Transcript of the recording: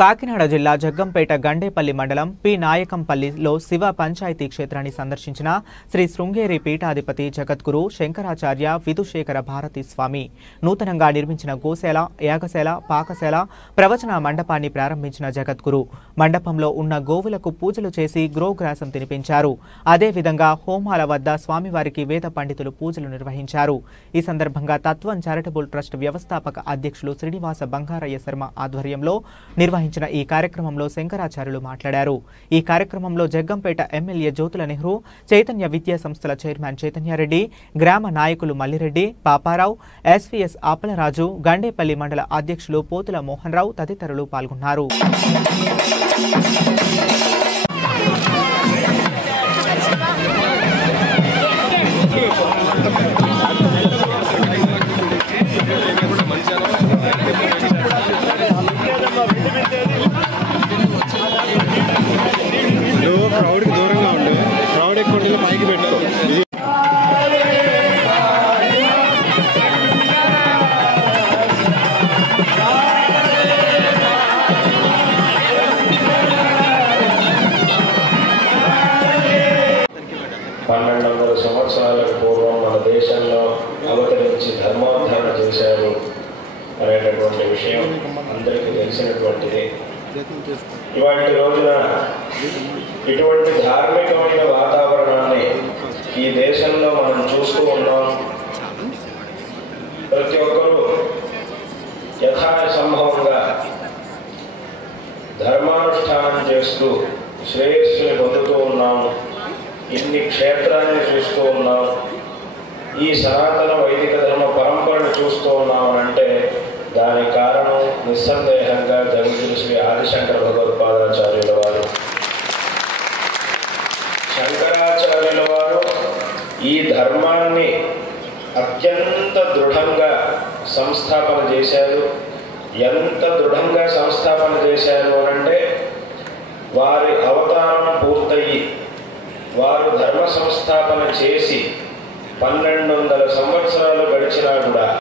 కాకినాడ జిల్లా జగ్గంపేట గండేపల్లి మండలం పి నాయకంపల్లిలో శివ పంచాయతీ క్షేత్రాన్ని సందర్శించిన శ్రీ శృంగేరి పీఠాధిపతి జగద్గురు శంకరాచార్య విధుశేఖర భారతి స్వామి నూతనంగా నిర్మించిన గోశాల, యాగశాల, పాకశాల, ప్రవచన మండపాన్ని ప్రారంభించిన జగద్గురు మండపంలో ఉన్న గోవులకు పూజలు చేసి గోగ్రాసం తినిపించారు. అదేవిధంగా హోమాల వద్ద స్వామివారికి వేద పండితులు పూజలు నిర్వహించారు. ఈ సందర్భంగా తత్వం చారిటబుల్ ట్రస్ట్ వ్యవస్థాపక అధ్యక్షులు శ్రీనివాస బంగారయ్య శర్మ ఆధ్వర్యంలో నిర్వహించిన ఈ కార్యక్రమంలో శంకరాచార్యులు మాట్లాడారు. ఈ కార్యక్రమంలో జగ్గంపేట ఎమ్మెల్యే జ్యోతుల నెహ్రూ, చైతన్య విద్యా సంస్థల చైర్మన్ చైతన్యారెడ్డి, గ్రామ నాయకులు మల్లిరెడ్డి, పాపారావు, ఎస్వీఎస్ ఆపలరాజు, గండేపల్లి మండల అధ్యక్షులు పోతుల మోహన్ రావు తదితరులు పాల్గొన్నారు. క్రౌడ్కి దూరంగా ఉండు, క్రౌడ్ ఎక్కువ ఉంటే పైకి పెట్టు. సంవత్సరాలకు పూర్వం మన దేశంలో అవతరించి ధర్మోద్ధరణ చేశారు అనేటటువంటి విషయం అందరికీ తెలిసినటువంటిది. ఇవాటి రోజున ఇటువంటి ధార్మికమైన వాతావరణాన్ని ఈ దేశంలో మనం చూస్తూ ఉన్నాం. ప్రతి ఒక్కరూ యథాసంభవంగా ధర్మానుష్ఠానం చేస్తూ శ్రేయస్సుని పొందుతూ ఉన్నాము. ఇన్ని క్షేత్రాన్ని చూస్తూ ఉన్నాం. ఈ సనాతన వైదిక ధర్మ పరంపరను చూస్తూ ఉన్నామనంటే దానికి కారణం నిస్సందేహంగా జగద్గురు శ్రీ ఆదిశంకర భగవత్పాదాచార్యుల వారు. శంకరాచార్యుల వారు ఈ ధర్మాన్ని అత్యంత దృఢంగా సంస్థాపన చేశారు. ఎంత దృఢంగా సంస్థాపన చేశారు అనంటే వారి అవతారం పూర్తయి వారు ధర్మ సంస్థాపన చేసి 1200 సంవత్సరాలు గడిచినా కూడా